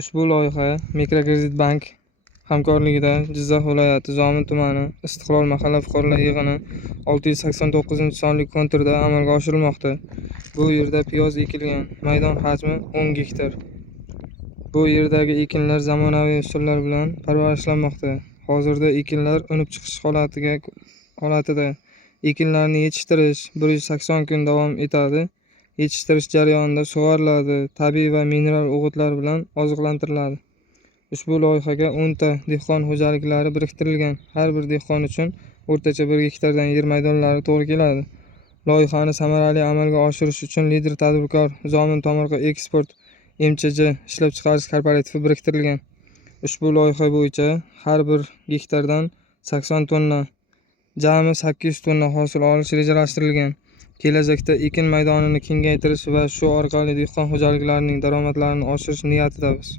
Ushbu loyiha Mikrokredit bank hamkorligida Jizzax viloyati Zomin tumani Istiqlol mahalla fuqarolar yig'ini 689-sonli konturda amalga oshirilmoqda. Bu yerda piyoz ekilgan. Maydon hajmi 10 gektar. Bu yerdagi ekinlar zamonaviy usullar bilan parvarishlanmoqda. Hozirda ekinlar unib chiqish holatida. Ekinlarni yetishtirish 180 kun davom etadi. Yetishtirish jarayonida sug'oriladi, tabiiy va mineral o'g'itlar bilan oziqlantiriladi. Ushbu loyihaga 10 ta dehqon xo'jaliklari biriktirilgan. Har bir dehqon uchun o'rtacha 1 gektardan yer maydonlari to'g'ri keladi. Loyihani samarali amalga oshirish uchun lider tadbirkor Zomin tomorqa eksport MChJ ishlab chiqarish kooperativi biriktirilgan. Ushbu loyiha bo'yicha har bir gektardan 80 tonna, jami 800 tonna hosil olish rejalashtirilgan. Kelajakda ekin maydonini kengaytirish va shu orqali dehqon xo'jaliklarining daromadlarini oshirish niyatidamiz.